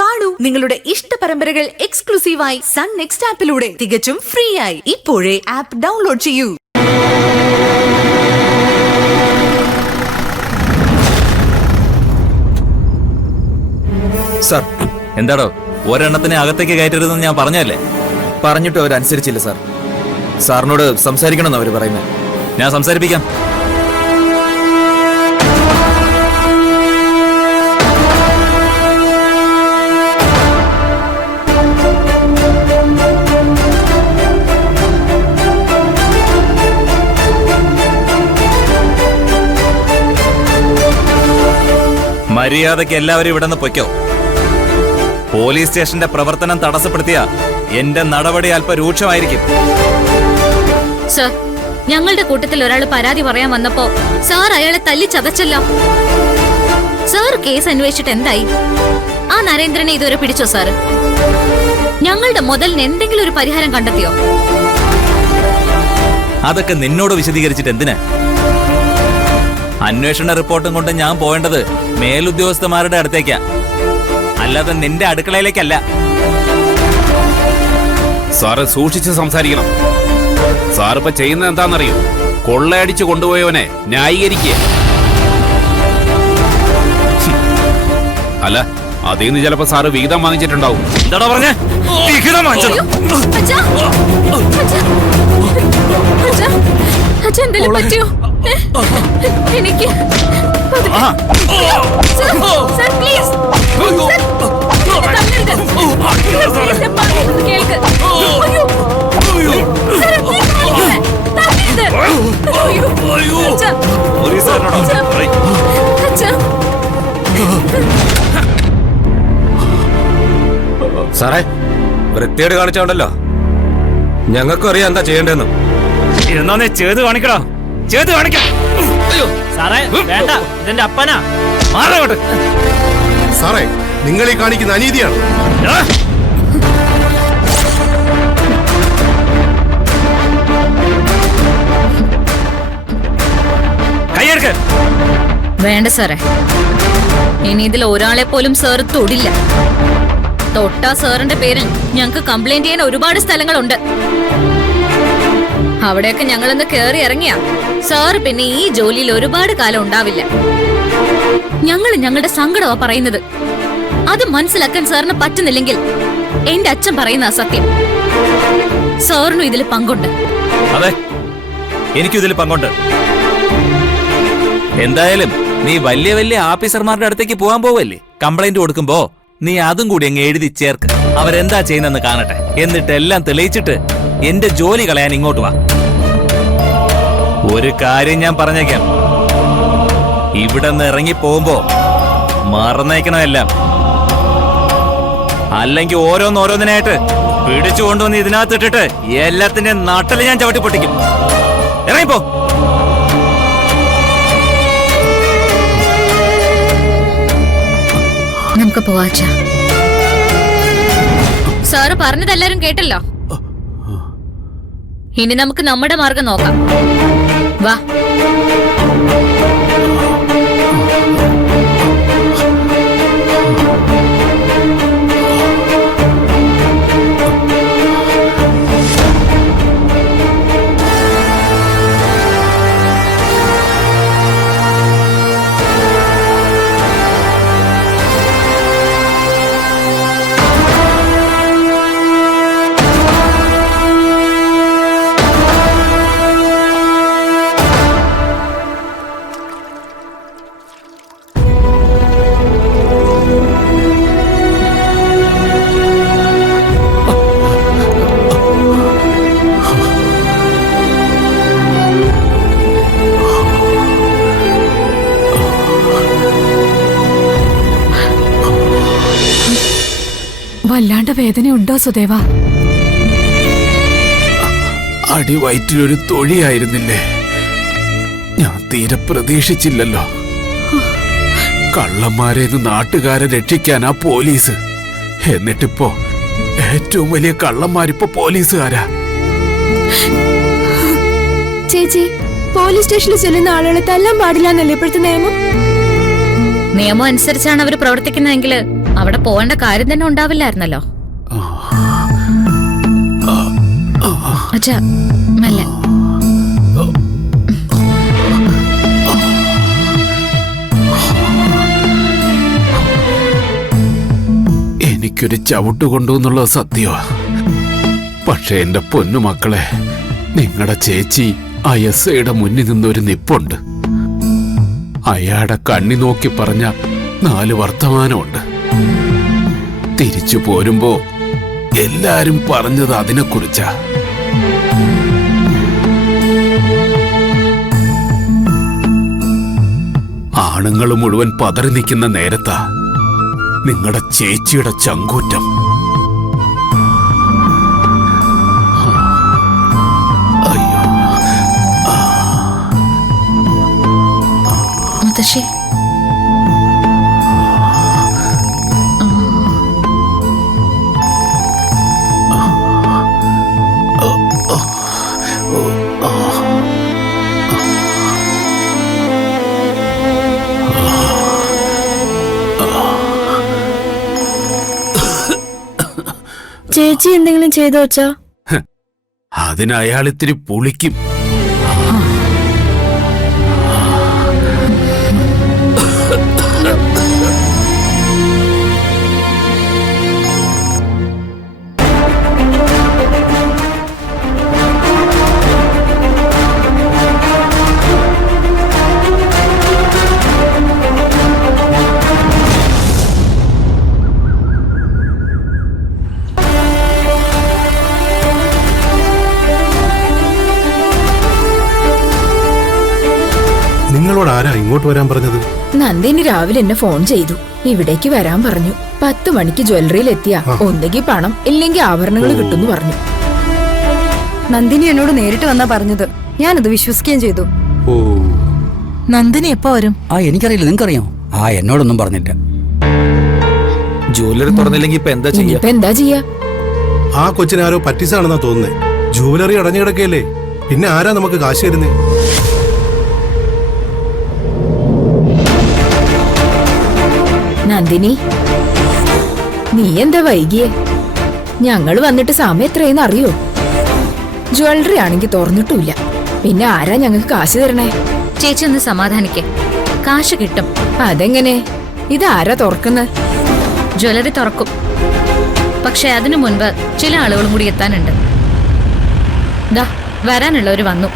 കാണൂ നിങ്ങളുടെ ഇഷ്ട പരമ്പരകൾ എക്സ്ക്ലൂസീവായി സൺ നെക്സ്റ്റ് ആപ്പിലൂടെ തികച്ചും ഫ്രീ ആയി. ഇപ്പോഴേ ആപ്പ് ഡൗൺലോഡ് ചെയ്യൂ. സാർ, എന്താടോ ഒരെണ്ണത്തിനെ അകത്തേക്ക് കയറ്റരുതെന്ന് ഞാൻ പറഞ്ഞല്ലേ? പറഞ്ഞിട്ട് അവരനുസരിച്ചില്ല സാർ. സാറിനോട് സംസാരിക്കണമെന്ന് അവർ പറയുന്നത്. ഞാൻ സംസാരിപ്പിക്കാം. മര്യാദയ്ക്ക് എല്ലാവരും ഇവിടെ നിന്ന് പൊയ്ക്കോ. പോലീസ് സ്റ്റേഷന്റെ പ്രവർത്തനം തടസ്സപ്പെടുത്തിയ എന്റെ നടപടി അല്പം രൂക്ഷമായിരിക്കും. സർ, ഞങ്ങളുടെ കൂട്ടത്തിൽ ഒരാൾ പരാതി പറയാൻ വന്നപ്പോ സാർ അയാളെ തല്ലി ചതച്ചല്ലോ. സാർ കേസ് അന്വേഷിച്ചിട്ട് എന്തായി? ആ നരേന്ദ്രനെ ഇതുവരെ പിടിച്ചോ സാർ? ഞങ്ങളുടെ മുതലിന് എന്തെങ്കിലും ഒരു പരിഹാരം കണ്ടെത്തിയോ? അതൊക്കെ നിന്നോട് വിശദീകരിച്ചിട്ട് എന്തിനാ? അന്വേഷണ റിപ്പോർട്ടും കൊണ്ട് ഞാൻ പോവേണ്ടത് മേലുദ്യോഗസ്ഥന്മാരുടെ അടുത്തേക്കാ, അല്ലാതെ നിന്റെ അടുക്കളയിലേക്കല്ല. സാറ് സൂക്ഷിച്ച് സംസാരിക്കണം. സാറിപ്പോ ചെയ്യുന്നത് എന്താണെന്നറിയോ? കൊള്ളയടിച്ചു കൊണ്ടുപോയവനെ ന്യായീകരിക്കുക. അല്ല, അതീന്ന് ചിലപ്പോ സാറ് വിഹിതം വാങ്ങിച്ചിട്ടുണ്ടാവും. എന്താടാ പറഞ്ഞേ? വിഹിതം വാങ്ങിച്ചത്? പറ്റിയോ എനിക്ക്? സാറേ, വൃത്തിയോട് കാണിച്ചോണ്ടല്ലോ. ഞങ്ങൾക്കും അറിയാം എന്താ ചെയ്യേണ്ടതെന്ന്. എന്നാ നീ ചെയ്ത് കാണിക്കടാ, ചെയ്ത് കാണിക്കാം. സാറേ വേണ്ട, ഇതെന്റെ അപ്പനാ. മാറങ്ങോട്ട്. സാറേ, നിങ്ങൾ ഈ കാണിക്കുന്ന അനീതിയാണ്. കയ്യെടുക്ക്. വേണ്ട സാറേ, ഇനി ഇതിൽ ഒരാളെ പോലും സാർ തൊടില്ല. തൊട്ടാ സാറിന്റെ പേരിൽ ഞങ്ങക്ക് കംപ്ലൈന്റ് ചെയ്യാൻ ഒരുപാട് സ്ഥലങ്ങളുണ്ട്. അവിടെയൊക്കെ ഞങ്ങളൊന്ന് കേറി ഇറങ്ങിയ സാർ പിന്നെ ഈ ജോലിയിൽ ഒരുപാട് കാലം ഉണ്ടാവില്ല. ഞങ്ങൾ ഞങ്ങളുടെ സങ്കടമാ പറയുന്നത്. അത് മനസ്സിലാക്കാൻ സാറിന് പറ്റുന്നില്ലെങ്കിൽ എന്റെ അച്ഛൻ പറയുന്ന സത്യം. സാറിനും ഇതിൽ പങ്കുണ്ട്. അതെ, എനിക്കും ഇതിൽ പങ്കുണ്ട്. എന്തായാലും നീ വലിയ വലിയ ഓഫീസർമാരുടെ അടുത്തേക്ക് പോകാൻ പോവല്ലേ? കംപ്ലൈന്റ് കൊടുക്കുമ്പോ നീ അതും കൂടി അങ്ങ് എഴുതി ചേർക്ക്. അവരെന്താ ചെയ്യുന്നെന്ന് കാണട്ടെ. എന്നിട്ട് എല്ലാം തെളിയിച്ചിട്ട് എന്റെ ജോലി കളയാൻ ഇങ്ങോട്ട് വാ. ഒരു കാര്യം ഞാൻ പറഞ്ഞേക്കാം, ഇവിടെ നിന്ന് ഇറങ്ങി പോകുമ്പോ മറന്നേക്കണം എല്ലാം. അല്ലെങ്കിൽ ഓരോന്നോരോന്നിനായിട്ട് പിടിച്ചു കൊണ്ടുവന്ന് ഇതിനകത്തിട്ടിട്ട് എല്ലാത്തിന്റെ നട്ടല് ഞാൻ ചവിട്ടി പൊട്ടിക്കും. ഇറങ്ങിപ്പോ. നമുക്ക് പോവാച്ച. സാറ് പറഞ്ഞതെല്ലാരും കേട്ടല്ലോ. ഇനി നമുക്ക് നമ്മുടെ മാർഗം നോക്കാം. വാ. വല്ലാണ്ട് വേദനയുണ്ടോ സുദേവ? അടിവയറ്റിലൊരു തൊഴിയായിരുന്നില്ലേ? ഞാൻ തീരെ പ്രതീക്ഷിച്ചില്ലല്ലോ. കള്ളന്മാരെന്ന് നാട്ടുകാരെ രക്ഷിക്കാനാ പോലീസ്. എന്നിട്ടിപ്പോ ഏറ്റവും വലിയ കള്ളന്മാരിപ്പോ പോലീസുകാരാ. ചേച്ചി, പോലീസ് സ്റ്റേഷനിൽ ചെല്ലുന്ന ആളുകളെ തല്ലാൻ പാടില്ല എന്നല്ലേ ഇപ്പോഴത്തെ നിയമം? നിയമം അനുസരിച്ചാണ് അവർ പ്രവർത്തിക്കുന്നതെങ്കിൽ അവിടെ പോകേണ്ട കാര്യം തന്നെ ഉണ്ടാവില്ലായിരുന്നല്ലോ. അച്ഛാ മെല്ലെ. എനിക്കൊരു ചവിട്ട് കൊണ്ടുവന്നുള്ളത് സത്യമാ. പക്ഷെ എന്റെ പൊന്നു മക്കളെ, നിങ്ങളുടെ ചേച്ചി ആ എസ്ഐയുടെ മുന്നിൽ നിന്നൊരു നിപ്പുണ്ട്. അയാളുടെ കണ്ണി നോക്കി പറഞ്ഞ 4 വർത്തമാനമുണ്ട്. തിരിച്ചു പോരുമ്പോ എല്ലാരും പറഞ്ഞത് അതിനെക്കുറിച്ചാ. ആണുങ്ങൾ മുഴുവൻ പതറി നിൽക്കുന്ന നേരത്താ നിങ്ങളുടെ ചേച്ചിയുടെ ചങ്കൂറ്റം. അയ്യോ, മുത്തശ്ശി, ചേച്ചി എന്തെങ്കിലും ചെയ്തോ അച്ഛാ? അതിന് അയാൾ ഇത്തിരി പുളിക്കും. നിങ്ങളോട് ആരാ ഇങ്ങോട്ട് വരാൻ പറഞ്ഞത്? നന്ദിനി രാവിലെ എന്നെ ഫോൺ ചെയ്തു. ഇവിടേക്ക് വരാൻ പറഞ്ഞു. 10 മണിക്ക് ജ്വല്ലറിയിൽ എത്തിയ ഒന്നുകിൽ പണം ഇല്ലെങ്കിൽ ആഭരണങ്ങൾ കിട്ടുന്നു പറഞ്ഞു. നന്ദിനി എന്നോട് നേരിട്ട് വന്നാ പറഞ്ഞത്. ഞാനത് വിശ്വസിക്കുകയും ചെയ്തു. ഓ, നന്ദിനി എപ്പോ വരും? എനിക്കറിയില്ല, നിങ്ങൾക്കറിയാം? എന്നോടൊന്നും പറഞ്ഞില്ല. ജൂവലറി തുറന്നില്ലെങ്കിൽ ഇപ്പൊ എന്താ ചെയ്യാ? ഇനിയിപ്പോ എന്താ ചെയ്യാ? ആ കൊച്ചിനാരോ പറ്റിസാണെന്നാ തോന്നുന്നേ. ജൂവലറി അടഞ്ഞു കിടക്കയല്ലേ, പിന്നെ ആരാ നമുക്ക് കാശ് തരുന്നേ? നന്ദിനി, നീ എന്താ വൈകിയേ? ഞങ്ങൾ വന്നിട്ട് സമയം എത്രയെന്ന് അറിയോ? ജ്വല്ലറി ആണെങ്കിൽ തുറന്നിട്ടില്ല. പിന്നെ ആരാ ഞങ്ങൾക്ക് കാശ് തരണേ? ചേച്ചി ഒന്ന് സമാധാനിക്കേ, കാശ് കിട്ടും. അതെങ്ങനെ? ഇതാരാ തുറക്കുന്നത്? ജ്വല്ലറി തുറക്കും. പക്ഷെ അതിനു മുൻപ് ചില ആളുകളും കൂടി എത്താനുണ്ട്. ദാ വരാനുള്ളവര് വന്നു.